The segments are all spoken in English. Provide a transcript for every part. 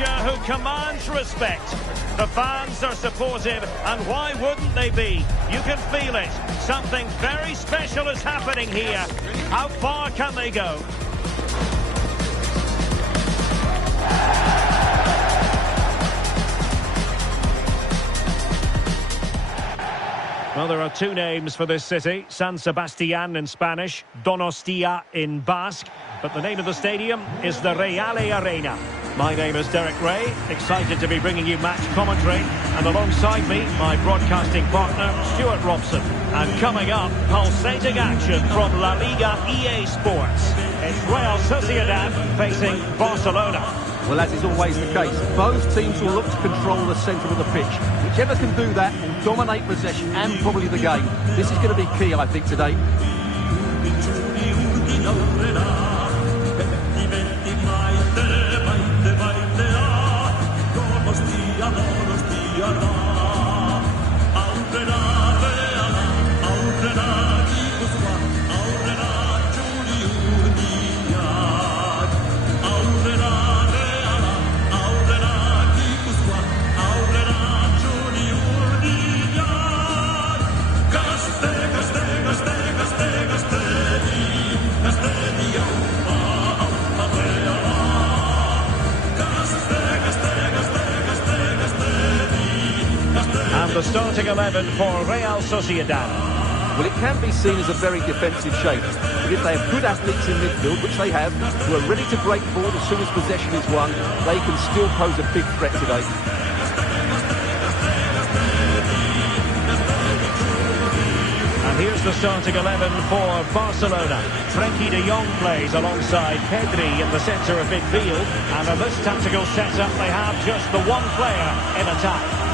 manager who commands respect. The fans are supportive, and why wouldn't they be? You can feel it. Something very special is happening here. How far can they go? Well, there are two names for this city. San Sebastián in Spanish, Donostia in Basque. But the name of the stadium is the Reale Arena. My name is Derek Ray, excited to be bringing you match commentary. And alongside me, my broadcasting partner, Stuart Robson. And coming up, pulsating action from LaLiga EA Sports. It's Real Sociedad facing Barcelona. Well, as is always the case, both teams will look to control the centre of the pitch. Whichever can do that will dominate possession and probably the game. This is going to be key, I think, today. The starting 11 for Real Sociedad. Well, it can be seen as a very defensive shape, but if they have good athletes in midfield, which they have, who are ready to break forward as soon as possession is won, they can still pose a big threat today. And here's the starting 11 for Barcelona. Frenkie de Jong plays alongside Pedri in the centre of midfield, and in this tactical setup they have just the one player in attack.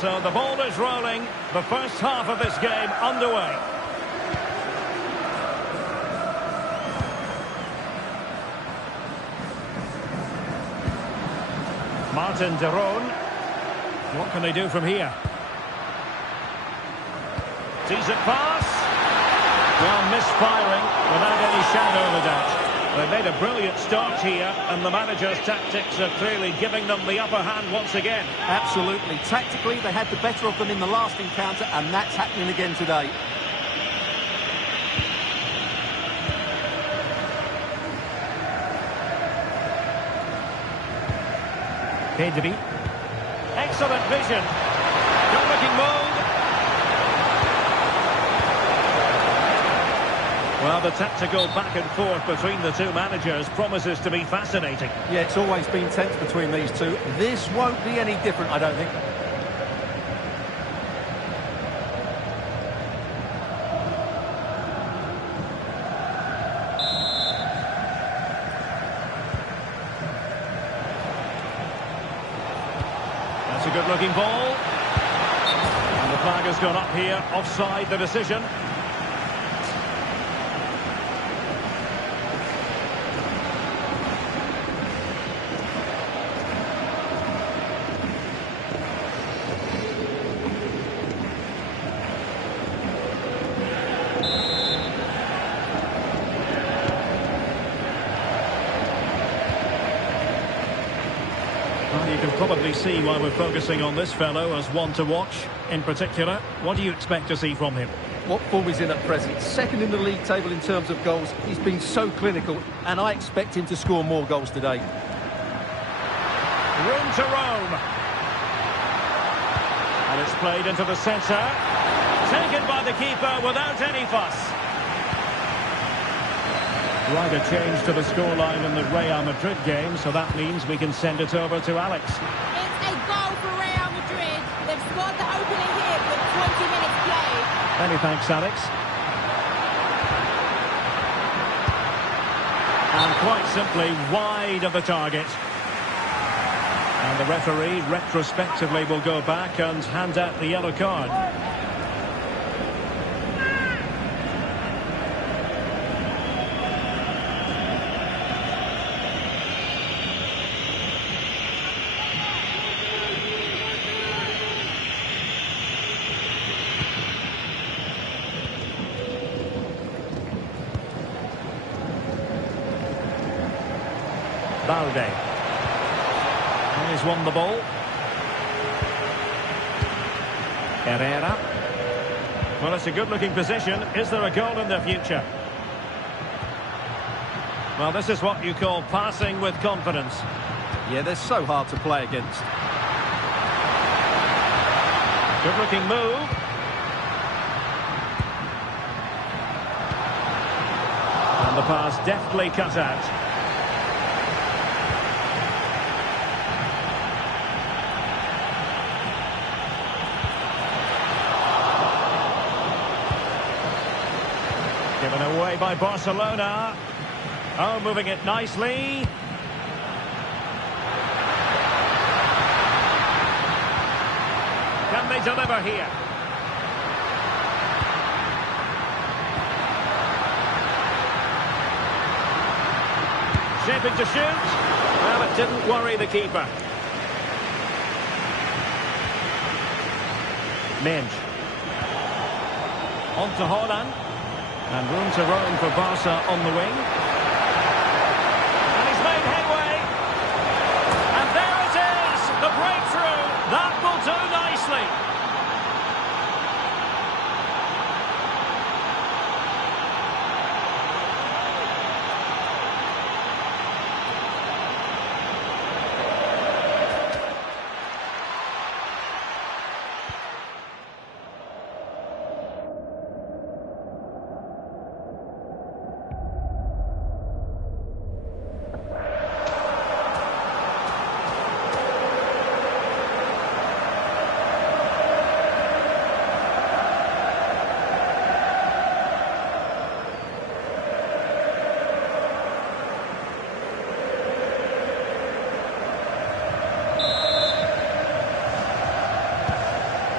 So the ball is rolling, the first half of this game underway. Martin de Roon. What can they do from here? Decent pass. Well, misfiring without any shadow of a doubt. They made a brilliant start here, and the manager's tactics are clearly giving them the upper hand once again. Absolutely. Tactically, they had the better of them in the last encounter, and that's happening again today. Pedri. Excellent vision. Good-looking move. Well, the tactical back and forth between the two managers promises to be fascinating. Yeah, it's always been tense between these two. This won't be any different, I don't think. That's a good-looking ball. And the flag has gone up here, offside the decision. Well, you can probably see why we're focusing on this fellow as one to watch. In particular, what do you expect to see from him? What form he's in at present? Second in the league table in terms of goals. He's been so clinical, and I expect him to score more goals today. Room to roam. And it's played into the centre. Taken by the keeper without any fuss. Right, a change to the scoreline in the Real Madrid game, so that means we can send it over to Alex. It's a goal for Real Madrid. They've scored the opening here with 20 minutes played. Many thanks, Alex. And quite simply wide of the target. And the referee retrospectively will go back and hand out the yellow card. Balde. He's won the ball. Herrera. Well, it's a good-looking position. Is there a goal in the future? Well, this is what you call passing with confidence. Yeah, they're so hard to play against. Good-looking move. And the pass deftly cut out. Given away by Barcelona. Oh, moving it nicely. Can they deliver here? Shaping to shoot. Well, it didn't worry the keeper. Minge. On to Haaland. And room to roam for Barca on the wing. And he's made headway. And there it is, the breakthrough. That will do nicely.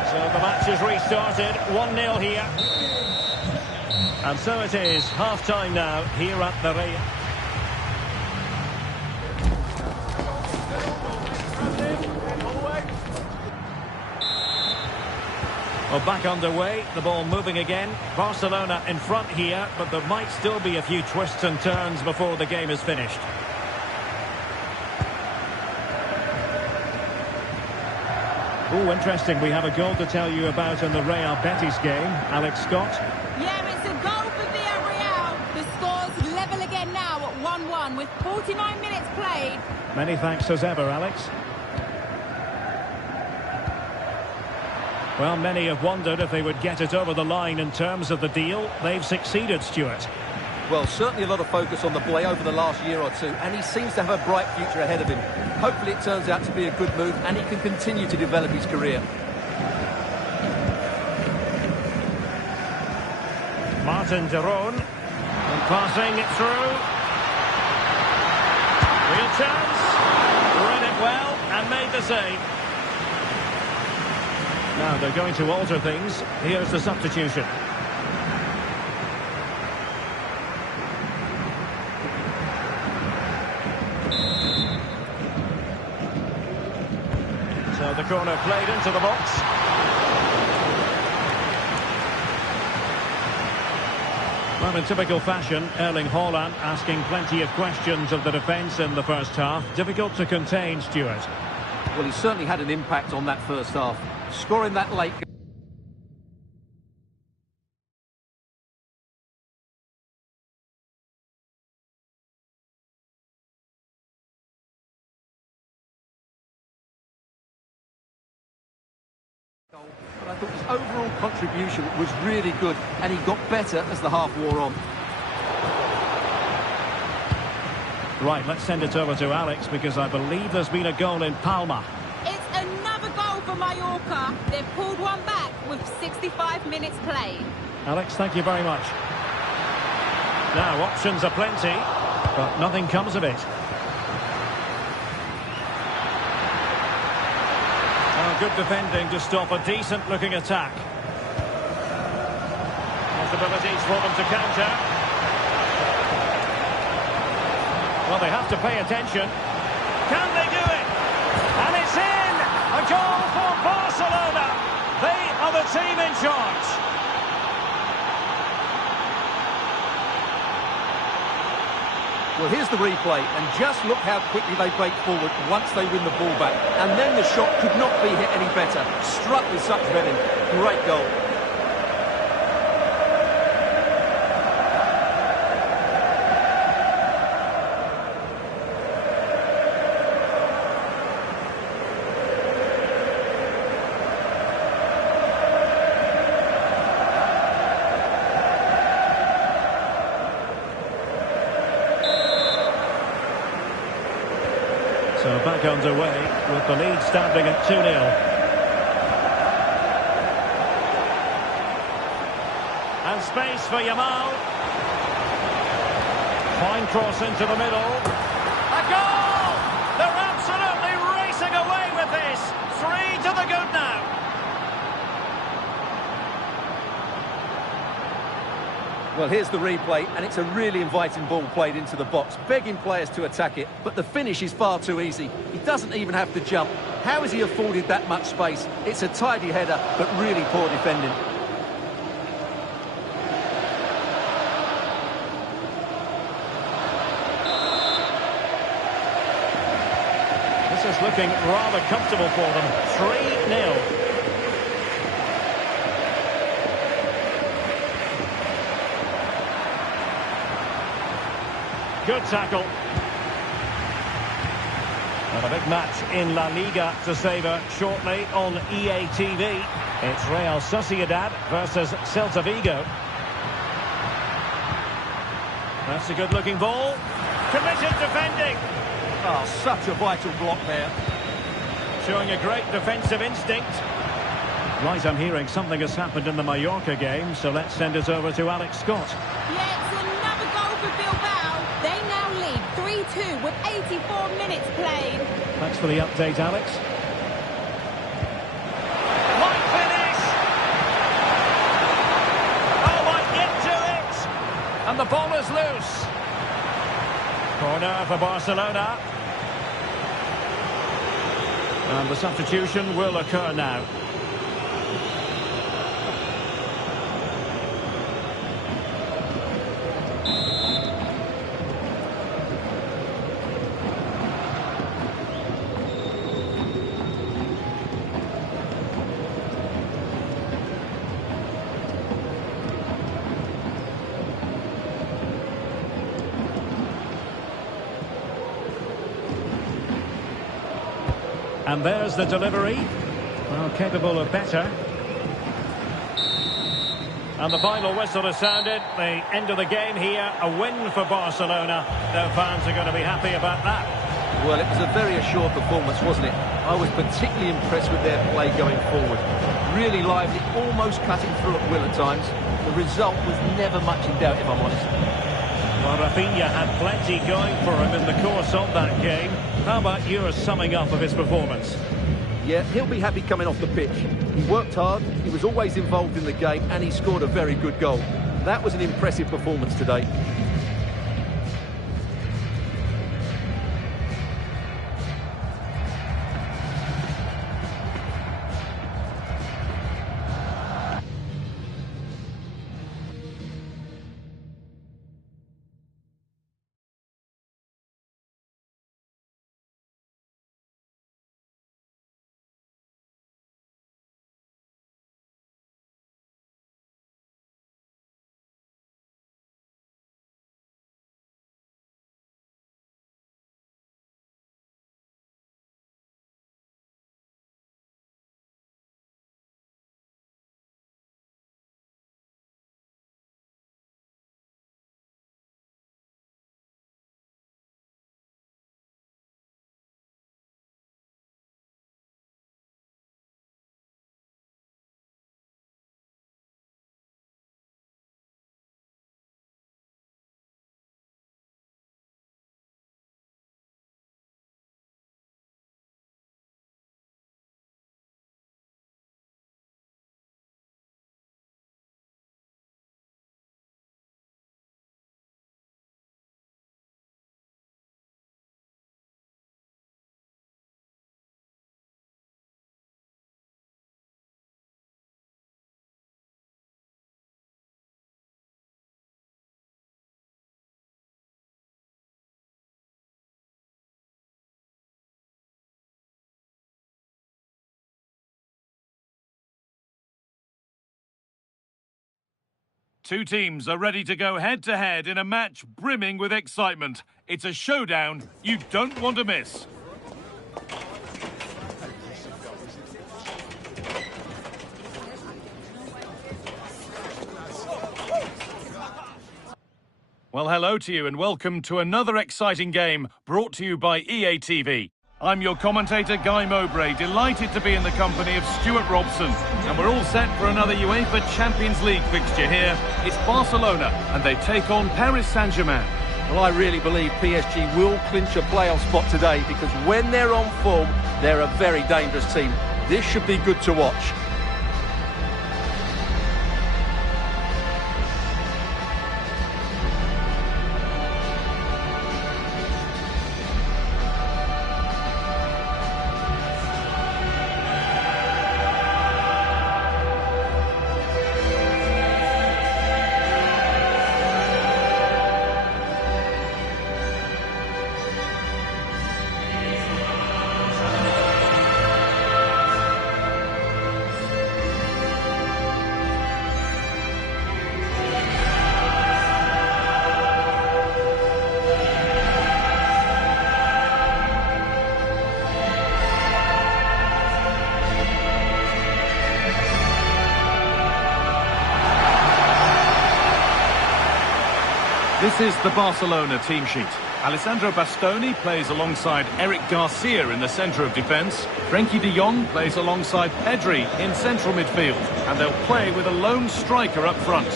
So the match is restarted, 1-0 here. And so it is, half-time now here at the Real. Well, back underway, the ball moving again. Barcelona in front here, but there might still be a few twists and turns before the game is finished. Oh, interesting. We have a goal to tell you about in the Real Betis game. Alex Scott. Yeah, it's a goal for Villarreal. The score's level again now at 1-1 with 49 minutes played. Many thanks as ever, Alex. Well, many have wondered if they would get it over the line in terms of the deal. They've succeeded, Stuart. Well, certainly a lot of focus on the boy over the last year or two, and he seems to have a bright future ahead of him. Hopefully it turns out to be a good move, and he can continue to develop his career. Martin de Roon. And passing it through. Real chance. Read it well and made the save. Now they're going to alter things. Here's the substitution. So the corner played into the box. Well, in typical fashion, Erling Haaland asking plenty of questions of the defence in the first half. Difficult to contain, Stuart. Well, he certainly had an impact on that first half. Scoring that late goal, but I thought his overall contribution was really good, and he got better as the half wore on. Right, let's send it over to Alex, because I believe there's been a goal in Palma. It's another goal for Mallorca. They've pulled one back with 65 minutes played. Alex, thank you very much. Now, options are plenty. But nothing comes of it. Oh, good defending to stop a decent-looking attack. Possibilities for them to counter. Well, they have to pay attention. Can they do it? And it's in! A goal for Barcelona! They are the team in charge. Well, here's the replay, and just look how quickly they break forward once they win the ball back. And then the shot could not be hit any better. Struck with such venom. Great goal. So back underway with the lead standing at 2-0. And space for Yamal. Fine cross into the middle. A goal! They're absolutely racing away with this. 3 to the good now. Well, here's the replay, and it's a really inviting ball played into the box, begging players to attack it, but the finish is far too easy. He doesn't even have to jump. How has he afforded that much space? It's a tidy header, but really poor defending. This is looking rather comfortable for them. 3-0. Good tackle. And a big match in LaLiga to savour shortly on EA TV. It's Real Sociedad versus Celta Vigo. That's a good-looking ball. Committed defending. Oh, such a vital block there. Showing a great defensive instinct. Right, I'm hearing something has happened in the Mallorca game, so let's send it over to Alex Scott. Yeah, it's another goal for Bilbao. They now lead 3-2 with 84 minutes played. Thanks for the update, Alex. Might finish! Oh, might get to it! And the ball is loose. Corner for Barcelona. And the substitution will occur now. And there's the delivery. Well, capable of better. And the final whistle has sounded. The end of the game here. A win for Barcelona. Their fans are going to be happy about that. Well, it was a very assured performance, wasn't it? I was particularly impressed with their play going forward. Really lively, almost cutting through at will at times. The result was never much in doubt, if I'm honest. Well, Rafinha had plenty going for him in the course of that game. How about your summing up of his performance? Yeah, he'll be happy coming off the pitch. He worked hard, he was always involved in the game, and he scored a very good goal. That was an impressive performance today. Two teams are ready to go head-to-head in a match brimming with excitement. It's a showdown you don't want to miss. Well, hello to you and welcome to another exciting game brought to you by EA TV. I'm your commentator, Guy Mowbray, delighted to be in the company of Stuart Robson. And we're all set for another UEFA Champions League fixture here. It's Barcelona, and they take on Paris Saint-Germain. Well, I really believe PSG will clinch a playoff spot today because when they're on form, they're a very dangerous team. This should be good to watch. This is the Barcelona team sheet. Alessandro Bastoni plays alongside Eric Garcia in the centre of defence. Frenkie de Jong plays alongside Pedri in central midfield. And they'll play with a lone striker up front.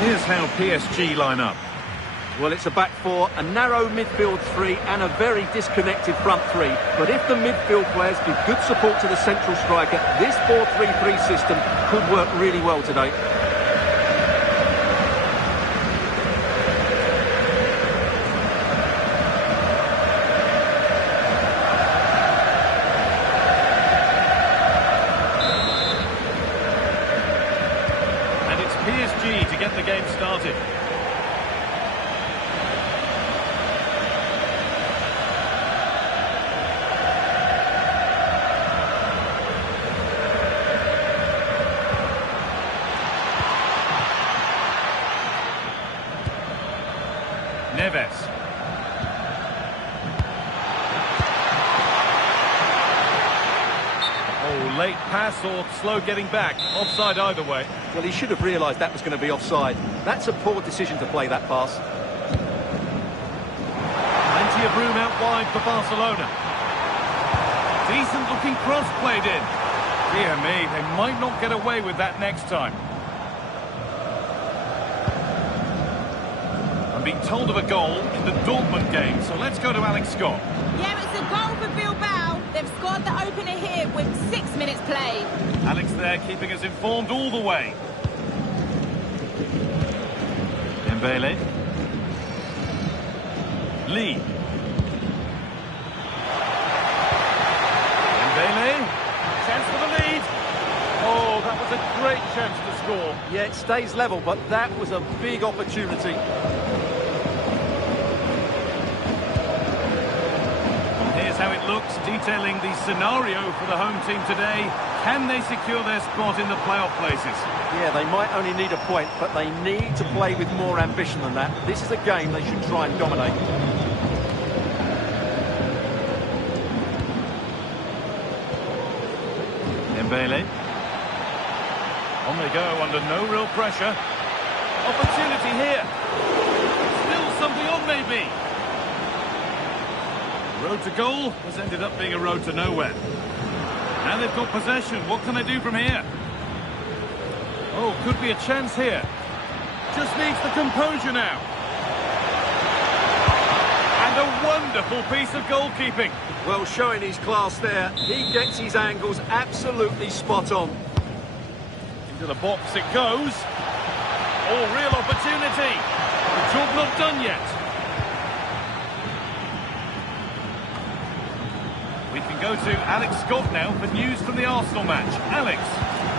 Here's how PSG line up. Well, it's a back four, a narrow midfield three and a very disconnected front three. But if the midfield players give good support to the central striker, this 4-3-3 system could work really well today. PSG to get the game started. Neves. Late pass or slow getting back. Offside either way. Well, he should have realised that was going to be offside. That's a poor decision to play that pass. Plenty of room out wide for Barcelona. Decent looking cross played in. Dear me, they might not get away with that next time. I'm being told of a goal in the Dortmund game, so let's go to Alex Scott. Yeah, it's a goal for Bilbao. They've scored the opener here with 6 minutes played. Alex there keeping us informed all the way. Dembele. Lee. Dembele. Chance for the lead. Oh, that was a great chance to score. Yeah, it stays level, but that was a big opportunity. How it looks, detailing the scenario for the home team today. Can they secure their spot in the playoff places? Yeah, they might only need a point, but they need to play with more ambition than that. This is a game they should try and dominate. Dembele. On they go under no real pressure. Opportunity here. Still something on maybe. Road to goal has ended up being a road to nowhere. Now they've got possession. What can they do from here? Oh, could be a chance here. Just needs the composure now. And a wonderful piece of goalkeeping. Well, showing his class there. He gets his angles absolutely spot on. Into the box it goes. Oh, real opportunity. The job not done yet. We can go to Alex Scott now for news from the Arsenal match. Alex.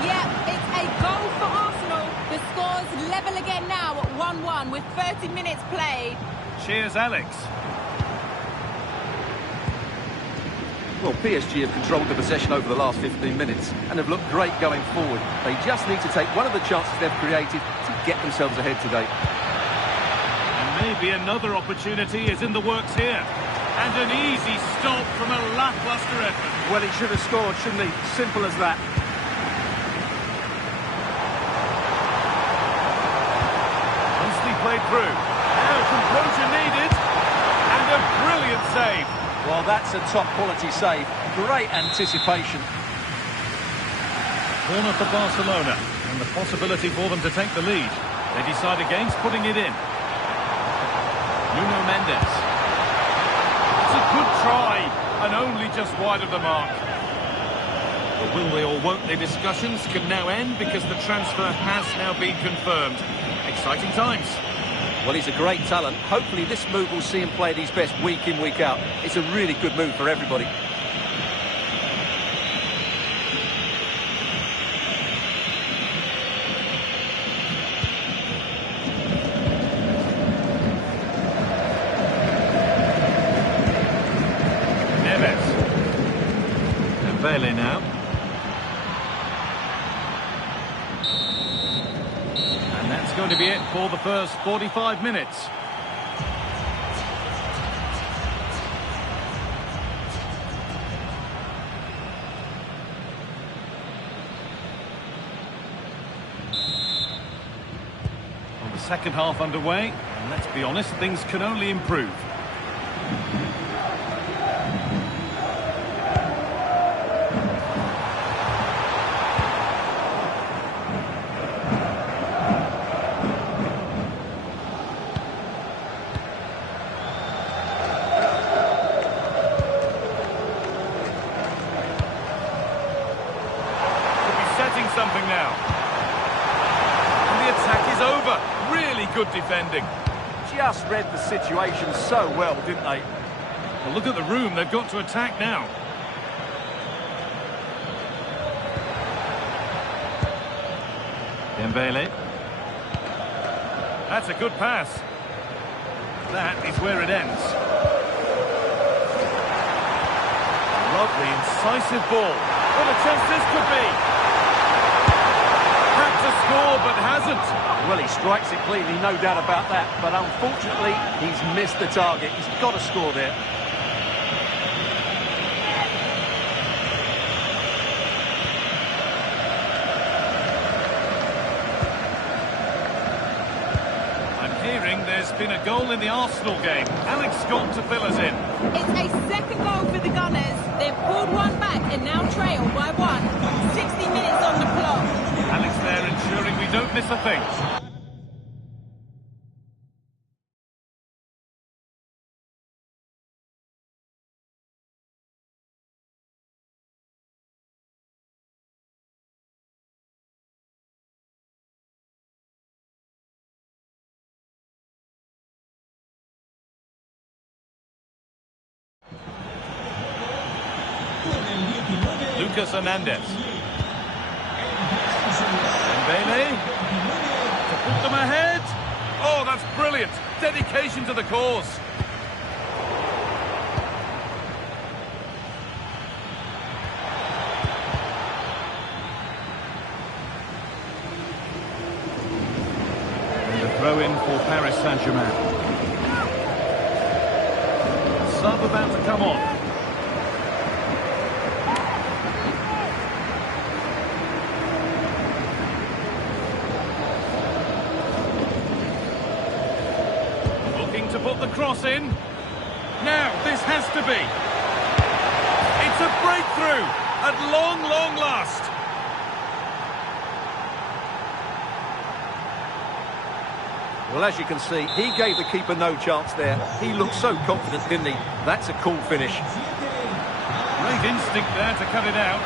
Yeah, it's a goal for Arsenal. The score's level again now at 1-1 with 30 minutes played. Cheers, Alex. Well, PSG have controlled the possession over the last 15 minutes and have looked great going forward. They just need to take one of the chances they've created to get themselves ahead today. And maybe another opportunity is in the works here. And an easy stop from a lacklustre effort. Well, he should have scored, shouldn't he? Simple as that. Nicely played through. Now composure needed. And a brilliant save. Well, that's a top-quality save. Great anticipation. Corner for Barcelona. And the possibility for them to take the lead. They decide against putting it in. Nuno Mendes. It's a good try. And only just wide of the mark. The will they or won't they discussions can now end because the transfer has now been confirmed. Exciting times. Well, he's a great talent. Hopefully this move will see him play at his best week in, week out. It's a really good move for everybody. Neves. Dembele now. That's going to be it for the first 45 minutes. Well, the second half underway, and let's be honest, things can only improve. Something now. And the attack is over. Really good defending. Just read the situation so well, didn't they? Well, look at the room. They've got to attack now. Dembele. That's a good pass. That is where it ends. Lovely, incisive ball. What a chance this could be. To score, but hasn't. Well, he strikes it cleanly, no doubt about that. But unfortunately, he's missed the target. He's got to score there. I'm hearing there's been a goal in the Arsenal game. Alex Scott to fill us in. It's a second goal for the Gunners. They've pulled one back and now trail by 1. 60 minutes on the clock. Alex there ensuring we don't miss a thing. Lucas Hernandez. Dembele to put them ahead. Oh, that's brilliant. Dedication to the cause. And the throw in for Paris Saint-Germain. Sub about to come on. To put the cross in. Now, this has to be. It's a breakthrough at long, long last. Well, as you can see, he gave the keeper no chance there. He looked so confident, didn't he? That's a cool finish. Great instinct there to cut it out.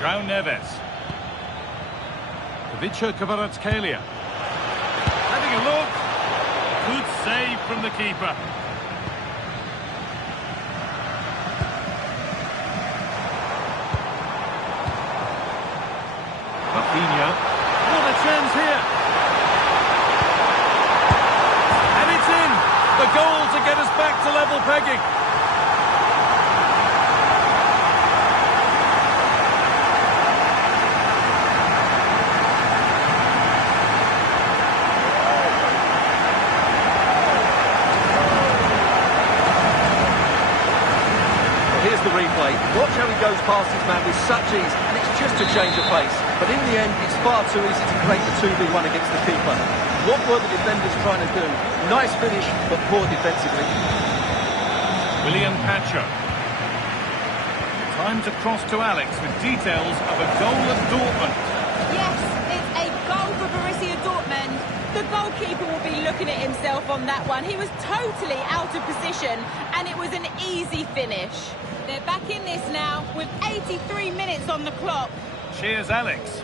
João Neves. Ivica Kvaratskhelia. Having a look. Good save from the keeper. Rafinha. What a chance here. And it's in. The goal to get us back to level pegging. Here's the replay. Watch how he goes past his man with such ease, and it's just a change of pace. But in the end, it's far too easy to create the 2v1 against the keeper. What were the defenders trying to do? Nice finish, but poor defensively. William Pacho. Time to cross to Alex with details of a goal at Dortmund. Yes, it's a goal for Borussia Dortmund. The goalkeeper will be looking at himself on that one. He was totally out of position, and it was an easy finish. They're back in this now with 83 minutes on the clock. Cheers, Alex.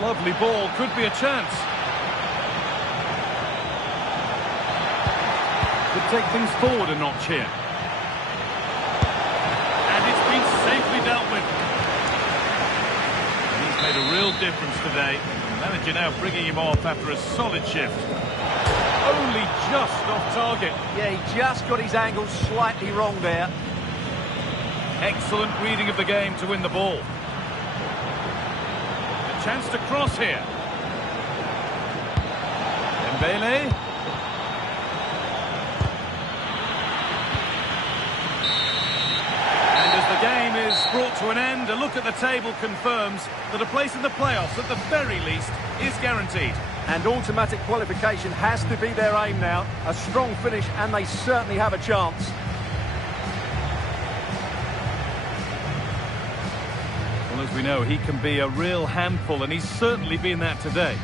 Lovely ball, could be a chance. Could take things forward a notch here. And it's been safely dealt with. And he's made a real difference today. The manager now bringing him off after a solid shift. Only just off target. Yeah, he just got his angle slightly wrong there. Excellent reading of the game to win the ball. A chance to cross here. Dembele. And as the game is brought to an end, a look at the table confirms that a place in the playoffs, at the very least, is guaranteed. And automatic qualification has to be their aim now. A strong finish, and they certainly have a chance. Well, as we know, he can be a real handful, and he's certainly been that today.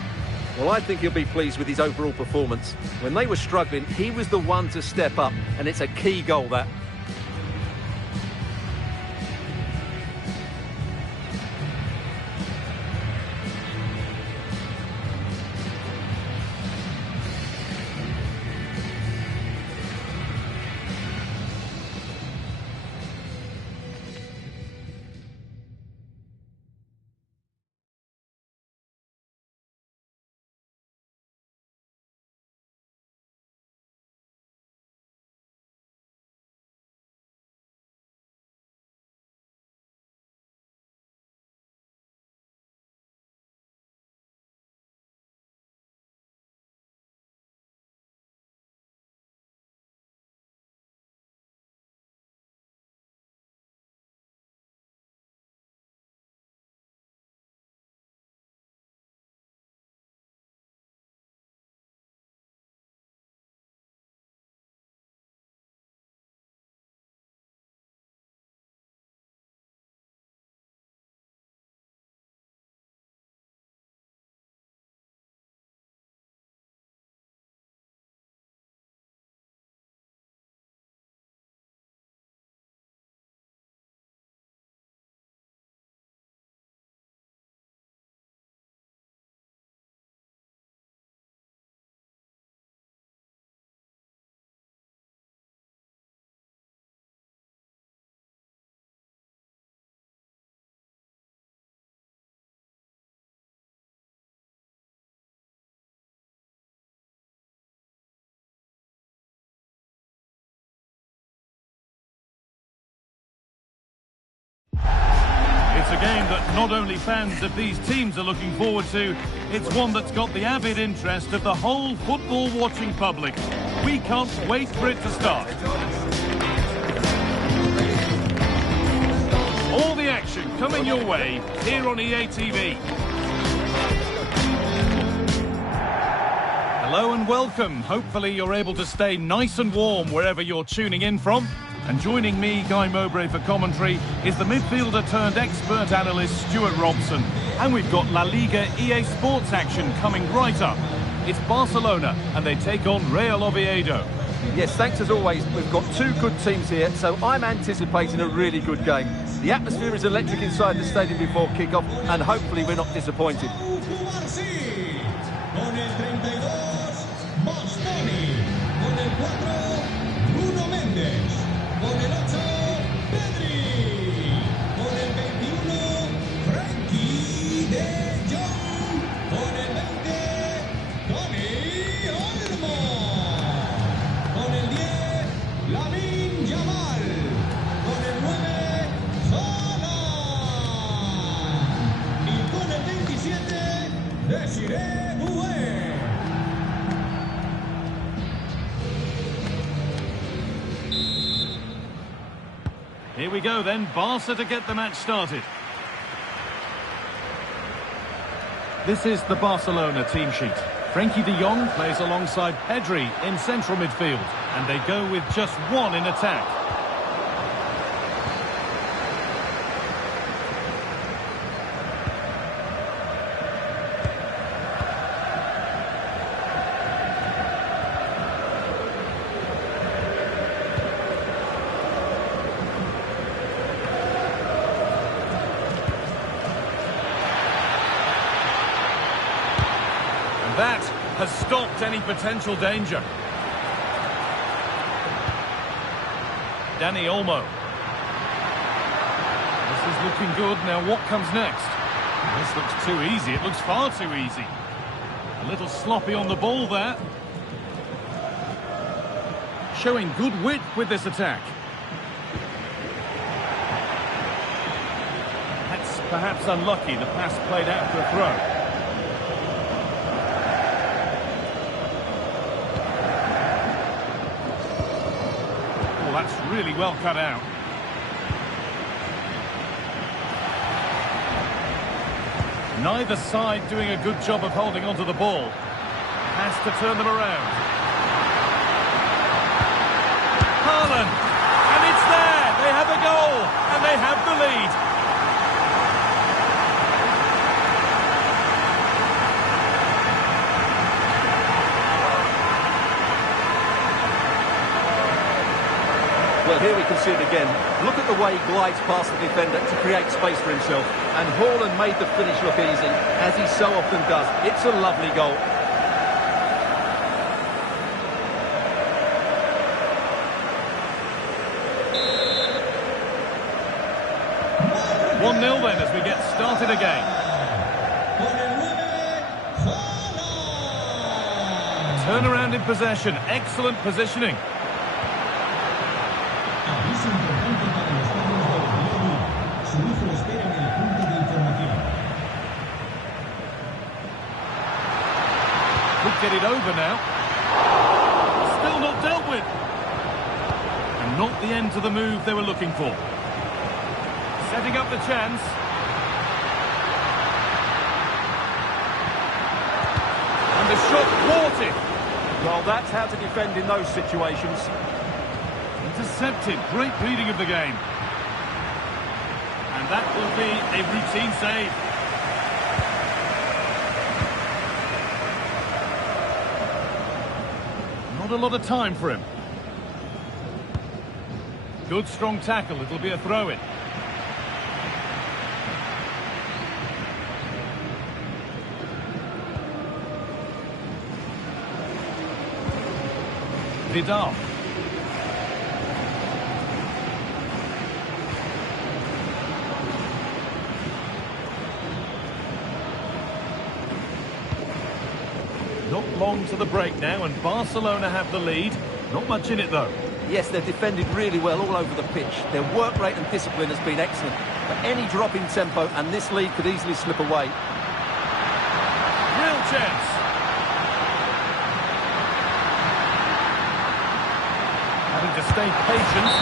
Well, I think he'll be pleased with his overall performance. When they were struggling, he was the one to step up, and it's a key goal, that. It's a game that not only fans of these teams are looking forward to, it's one that's got the avid interest of the whole football-watching public. We can't wait for it to start. All the action coming your way here on EA TV. Hello and welcome. Hopefully you're able to stay nice and warm wherever you're tuning in from. And joining me, Guy Mowbray, for commentary is the midfielder turned expert analyst Stuart Robson. And we've got La Liga EA Sports action coming right up. It's Barcelona and they take on Real Oviedo. Yes, thanks as always. We've got two good teams here, so I'm anticipating a really good game. The atmosphere is electric inside the stadium before kick-off, and hopefully we're not disappointed. Here we go then, Barca to get the match started. This is the Barcelona team sheet. Frenkie de Jong plays alongside Pedri in central midfield, and they go with just one in attack. That has stopped any potential danger. Dani Olmo. This is looking good. Now what comes next? This looks too easy. It looks far too easy. A little sloppy on the ball there. Showing good width with this attack. That's perhaps unlucky. The pass played out for a throw. That's really well cut out. Neither side doing a good job of holding onto the ball. Has to turn them around. Haaland! And it's there! They have a goal! And they have the lead! Well, here we can see it again. Look at the way he glides past the defender to create space for himself. And Haaland made the finish look easy, as he so often does. It's a lovely goal. One 0 then as we get started again. Turnaround in possession. Excellent positioning. Could get it over now. Still not dealt with. And not the end to the move they were looking for. Setting up the chance. And the shot thwarted. Well, that's how to defend in those situations. Intercepted. Great reading of the game. And that will be a routine save. Not a lot of time for him. Good strong tackle. It'll be a throw-in. Vidal. Not long to the break now, and Barcelona have the lead. Not much in it, though. Yes, they've defended really well all over the pitch. Their work rate and discipline has been excellent. But any drop in tempo, and this lead could easily slip away. Real chance. Having to stay patient.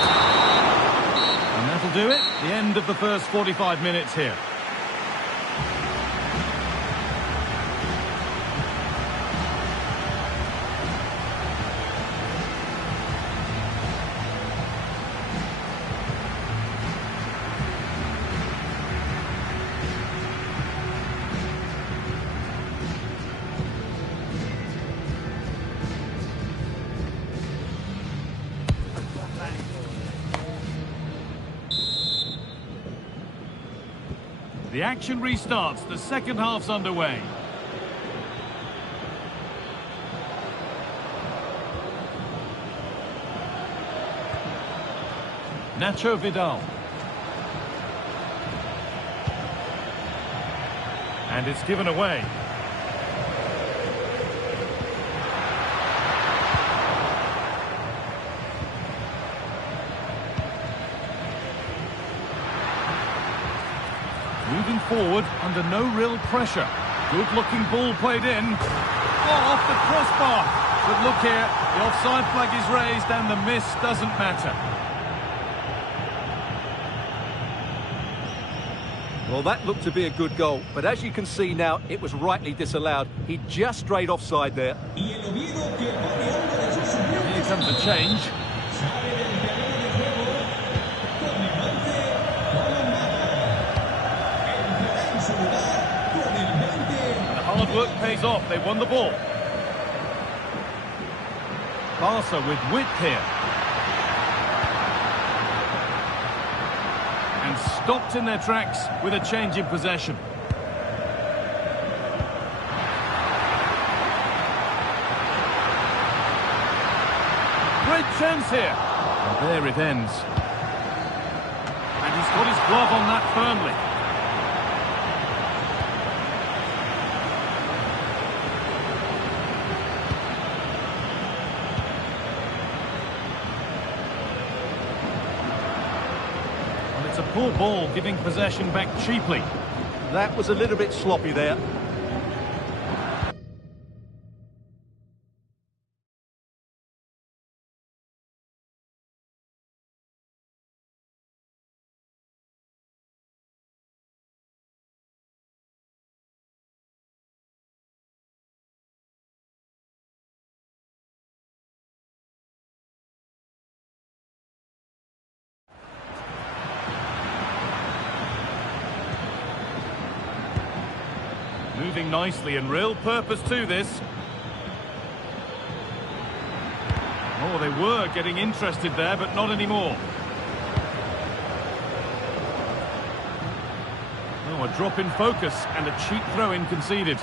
And that'll do it. The end of the first 45 minutes here. The action restarts. The second half's underway. Nacho Vidal. And it's given away. Moving forward under no real pressure. Good looking ball played in. Oh, off the crossbar. But look here, the offside flag is raised and the miss doesn't matter. Well, that looked to be a good goal, but as you can see now, it was rightly disallowed. He just strayed offside there. Here comes a change. The hard work pays off. They won the ball. Barca with width here. And stopped in their tracks with a change in possession. Great chance here. And there it ends. And he's got his glove on that firmly. It's a poor ball, giving possession back cheaply. That was a little bit sloppy there. Moving nicely and real purpose to this. Oh, they were getting interested there, but not anymore. Oh, a drop in focus and a cheap throw-in conceded.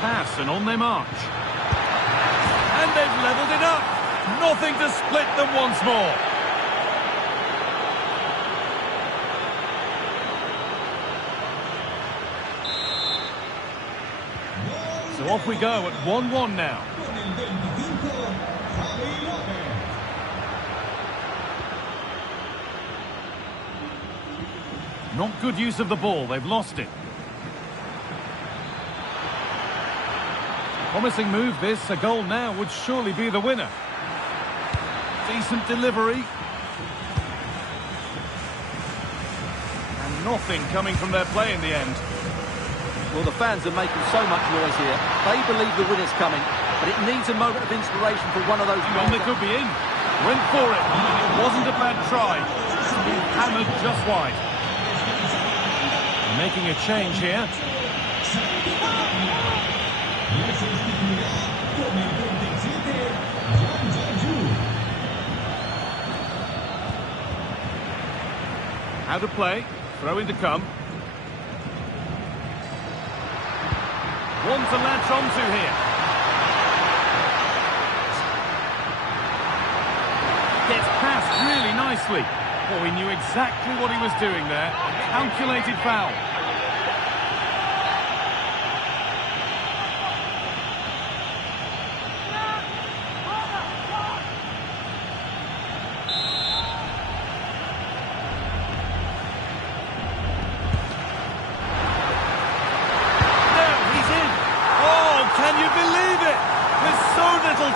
Pass and on they march. And they've levelled it up. Nothing to split them once more. So off we go at 1-1 now. Not good use of the ball. They've lost it. Promising move this, a goal now would surely be the winner. Decent delivery. And nothing coming from their play in the end. Well, the fans are making so much noise here. They believe the winner's coming, but it needs a moment of inspiration for one of those. One that could be in. Went for it. It wasn't a bad try. It's been hammered just wide. Making a change here. How to play, throw in to come. One to latch onto here. Gets past really nicely. Oh, he knew exactly what he was doing there. A calculated foul.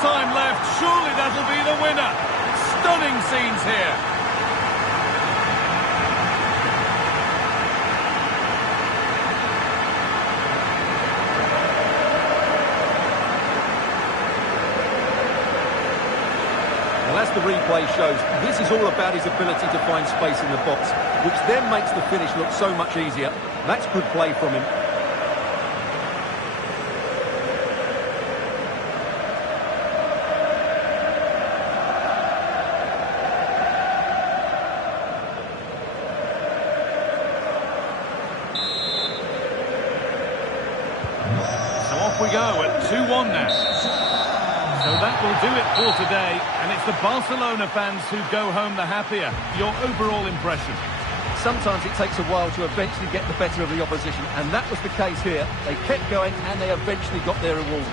Time left, surely that'll be the winner. Stunning scenes here. the replay shows, this is all about his ability to find space in the box, which then makes the finish look so much easier. That's good play from him. So off we go at 2-1 now. So that will do it for today, and it's the Barcelona fans who go home the happier. Your overall impression? Sometimes it takes a while to eventually get the better of the opposition, and that was the case here. They kept going and they eventually got their reward.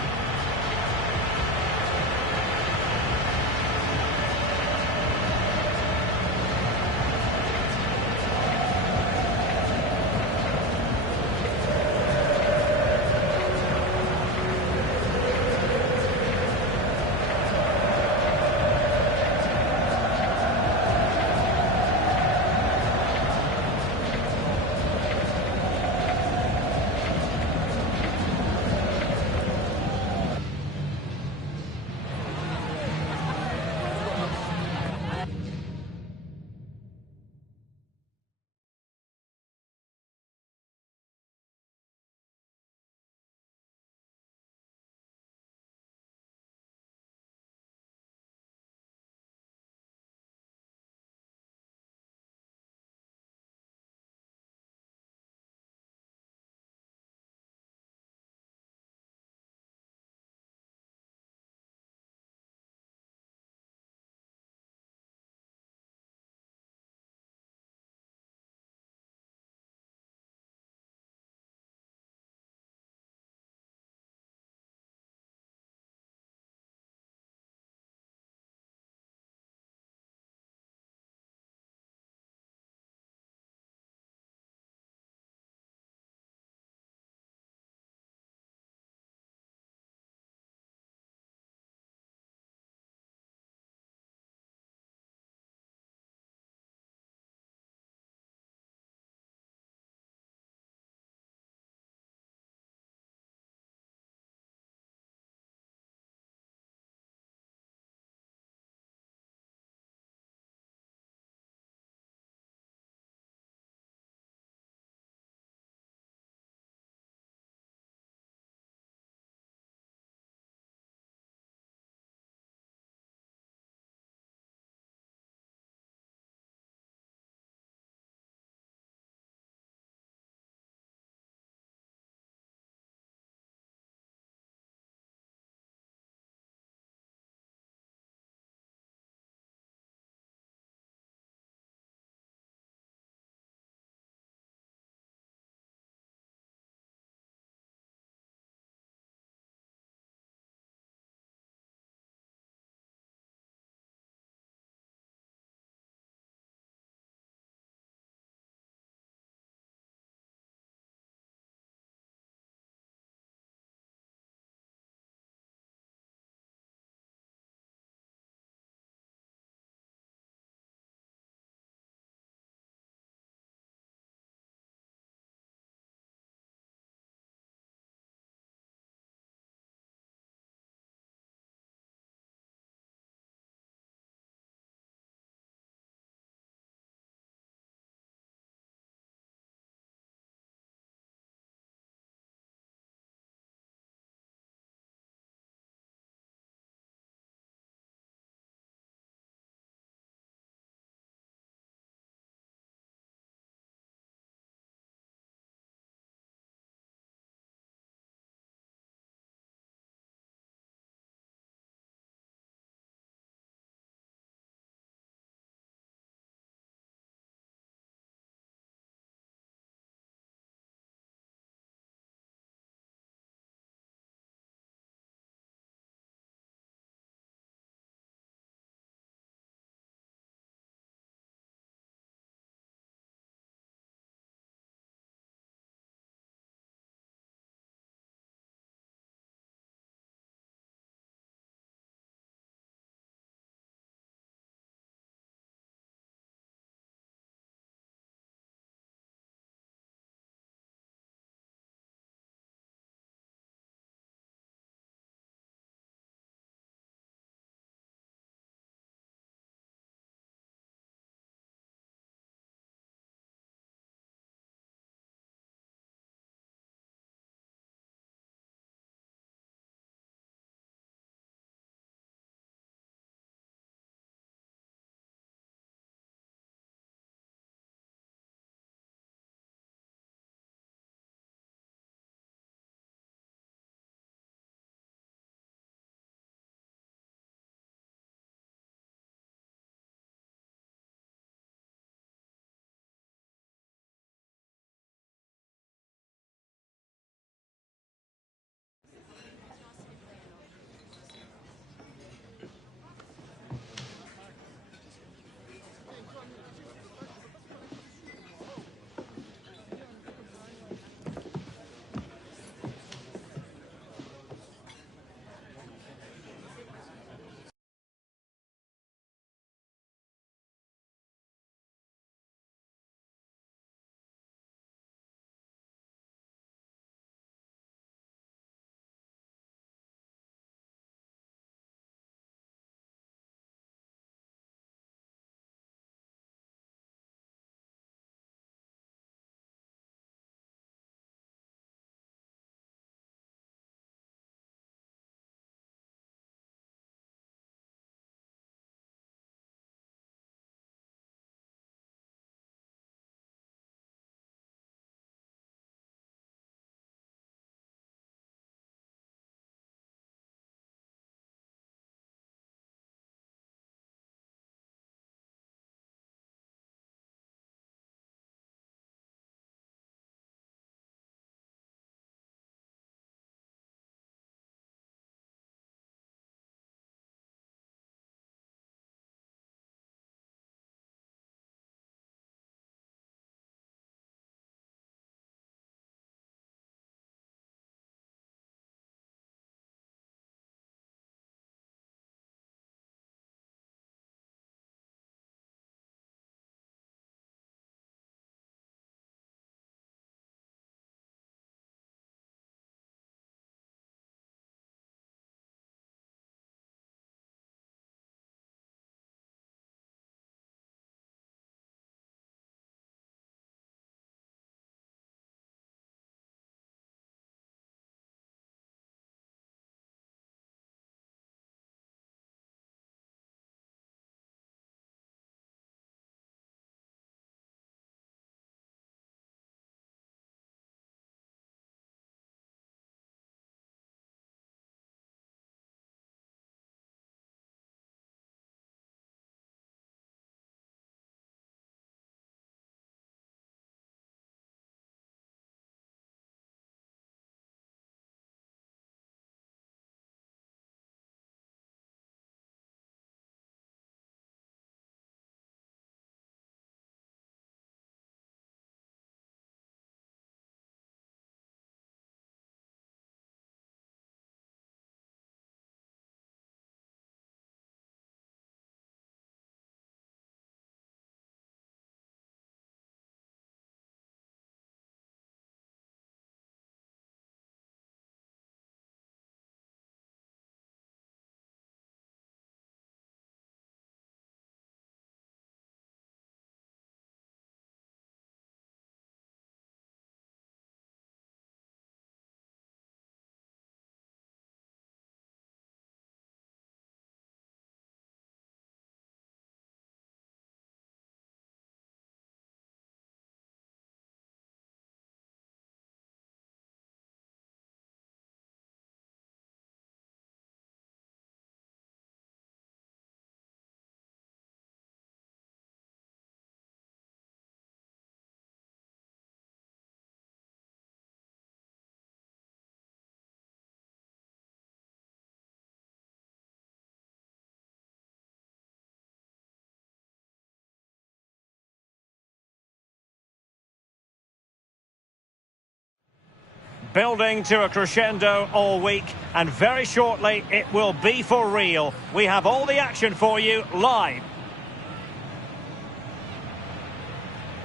building to a crescendo all week, and very shortly it will be for real. We have all the action for you live.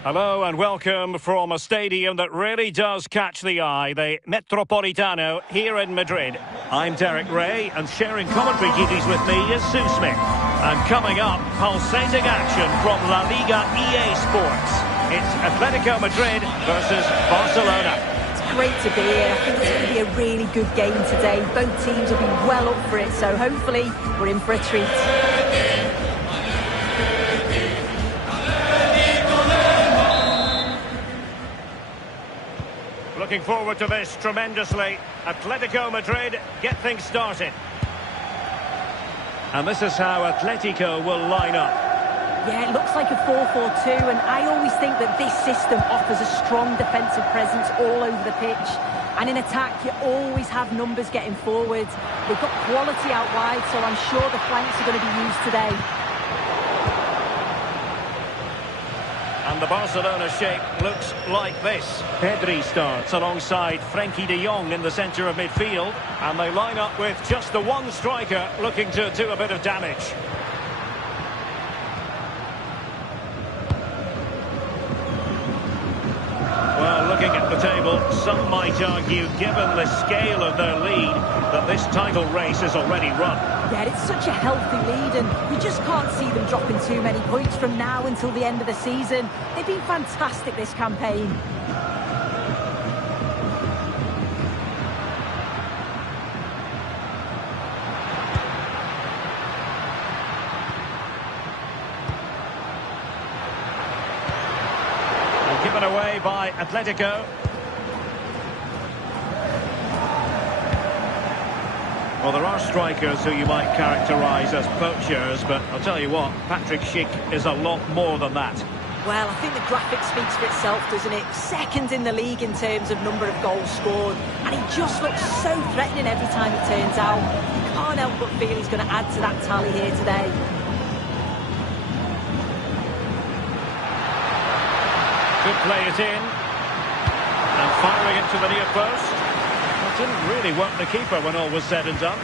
Hello and welcome from a stadium that really does catch the eye, the Metropolitano here in Madrid. I'm Derek Ray, and sharing commentary duties with me is Sue Smith. And coming up, pulsating action from LaLiga EA Sports. It's Atletico Madrid versus Barcelona. It's great to be here. I think it's going to be a really good game today. Both teams will be well up for it, so hopefully we're in for a treat. Looking forward to this tremendously. Atletico Madrid get things started. And this is how Atletico will line up. Yeah, it looks like a 4-4-2, and I always think that this system offers a strong defensive presence all over the pitch. And in attack, you always have numbers getting forward. They've got quality out wide, so I'm sure the flanks are going to be used today. And the Barcelona shape looks like this. Pedri starts alongside Frenkie de Jong in the centre of midfield. And they line up with just the one striker looking to do a bit of damage. Well, looking at the table, some might argue, given the scale of their lead, that this title race is already run. Yeah, it's such a healthy lead, and you just can't see them dropping too many points from now until the end of the season. They've been fantastic this campaign. And given away by Atletico. Well, there are strikers who you might characterise as poachers, but I'll tell you what, Patrick Schick is a lot more than that. Well, I think the graphic speaks for itself, doesn't it? Second in the league in terms of number of goals scored, and he just looks so threatening every time he turns out. You can't help but feel he's going to add to that tally here today. Could play it in, and firing it to the near post. Didn't really work the keeper when all was said and done.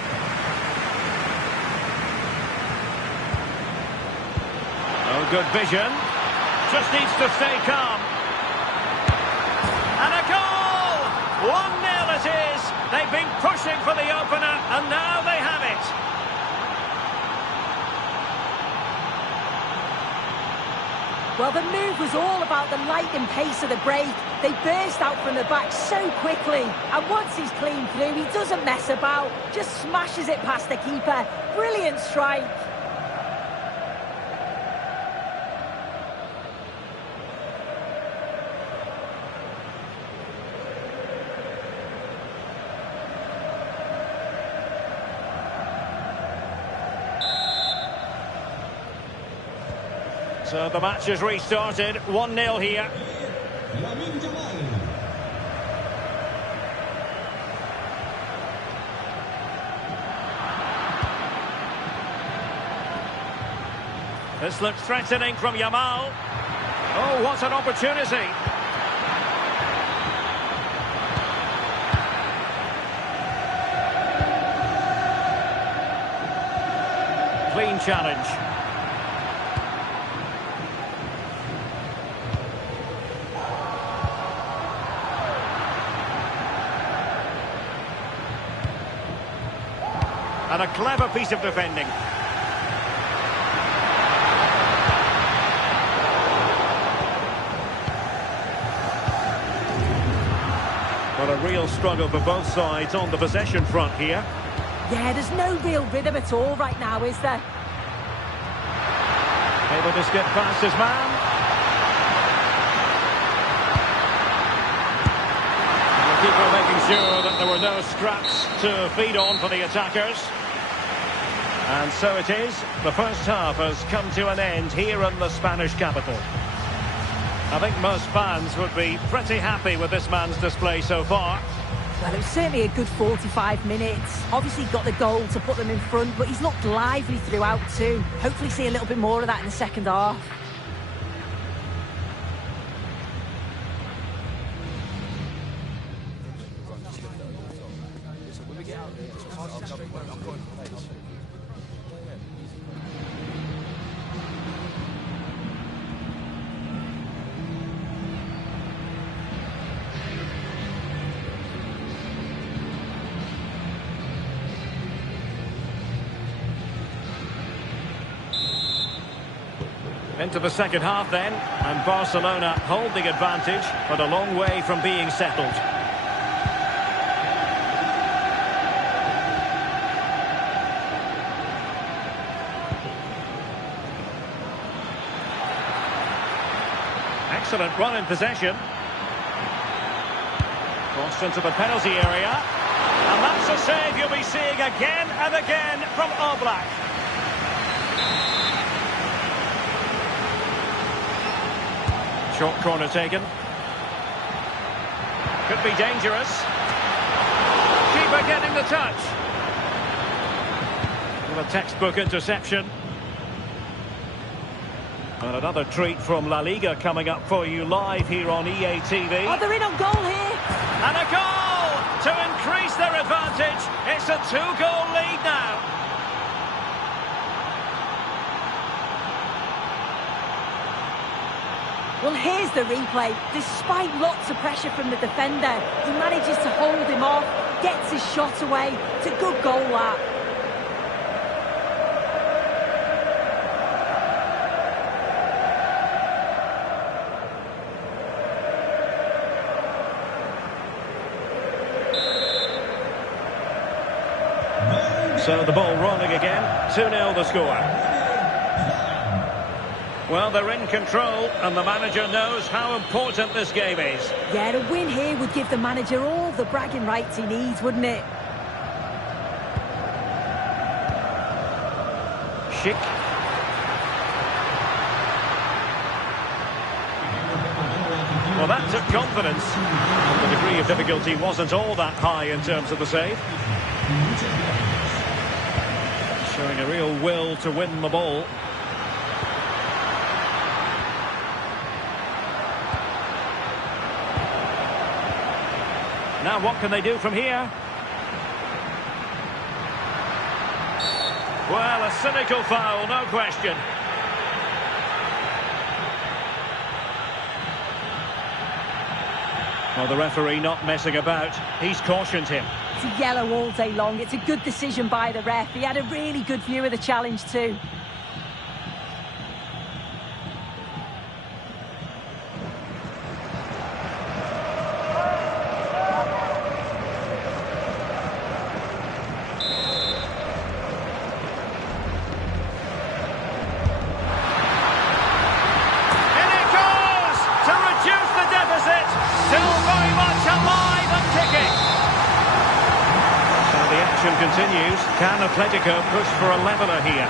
Oh, good vision. Just needs to stay calm. And a goal! 1-0 it is. They've been pushing for the opener, and now they have it. Well, the move was all about the lightning pace of the break. They burst out from the back so quickly. And once he's clean through, he doesn't mess about. Just smashes it past the keeper. Brilliant strike. So the match has restarted. 1-0 here. This looks threatening from Yamal. Oh, what an opportunity. Clean challenge. And a clever piece of defending. Well, a real struggle for both sides on the possession front here. Yeah, there's no real rhythm at all right now, is there? Able to skip past his man. The keeper making sure that there were no scraps to feed on for the attackers. And so it is. The first half has come to an end here in the Spanish capital. I think most fans would be pretty happy with this man's display so far. Well, it was certainly a good 45 minutes. Obviously got the goal to put them in front, but he's looked lively throughout too. Hopefully see a little bit more of that in the second half. Into the second half then, and Barcelona hold the advantage, but a long way from being settled. Excellent run in possession. Crossed into the penalty area, and that's a save you'll be seeing again and again from Oblak. Short corner taken. Could be dangerous. Keeper getting the touch. Well, a textbook interception. And another treat from LaLiga coming up for you live here on EA TV. Oh, they're in on goal here. And a goal to increase their advantage. It's a 2-goal lead now. Well, here's the replay. Despite lots of pressure from the defender, he manages to hold him off, gets his shot away. It's a good goal, that. So the ball rolling again. 2-0 the score. Well, they're in control, and the manager knows how important this game is. Yeah, a win here would give the manager all the bragging rights he needs, wouldn't it? Schick. Well, that took confidence. And the degree of difficulty wasn't all that high in terms of the save. Showing a real will to win the ball. Now what can they do from here? Well, a cynical foul, no question. Well, the referee not messing about. He's cautioned him. It's a yellow all day long. It's a good decision by the ref. He had a really good view of the challenge too. Continues. Can Atletico push for a leveller here?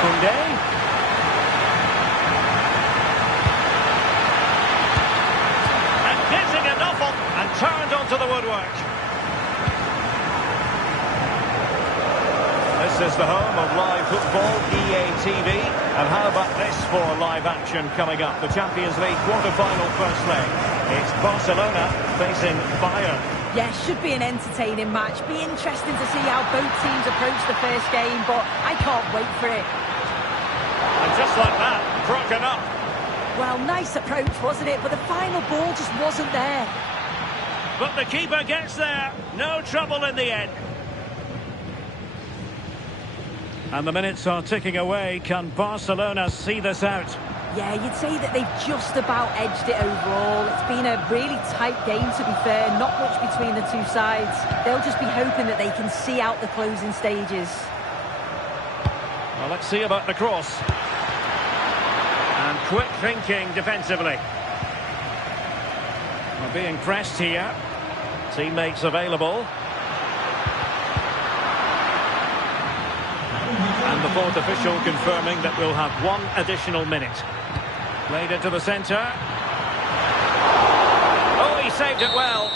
Koundé. And getting enough on and turned onto the woodwork. This is the home of live football, EA TV. And how about this for live action coming up? The Champions League quarter-final first leg. It's Barcelona facing Bayern. Yeah, should be an entertaining match. Be interesting to see how both teams approach the first game, but I can't wait for it. And just like that, broken up. Well, nice approach, wasn't it? But the final ball just wasn't there. But the keeper gets there. No trouble in the end. And the minutes are ticking away. Can Barcelona see this out? Yeah, you'd say that they've just about edged it overall. It's been a really tight game, to be fair. Not much between the two sides. They'll just be hoping that they can see out the closing stages. Well, let's see about the cross. And quick thinking defensively. We're being pressed here. Teammates available. And the fourth official confirming that we'll have one additional minute. Played into the centre. Oh, he saved it well.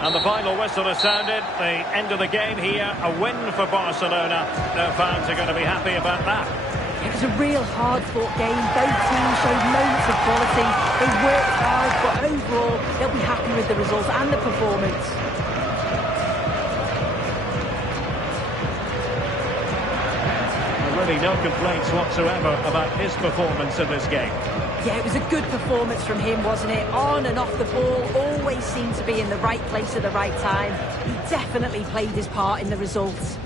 And the final whistle has sounded. The end of the game here. A win for Barcelona. Their fans are going to be happy about that. It was a real hard-fought game. Both teams showed moments of quality. They worked hard, but overall, they'll be happy with the result and the performance. Really no complaints whatsoever about his performance in this game. Yeah, it was a good performance from him, wasn't it? On and off the ball, always seemed to be in the right place at the right time. He definitely played his part in the results.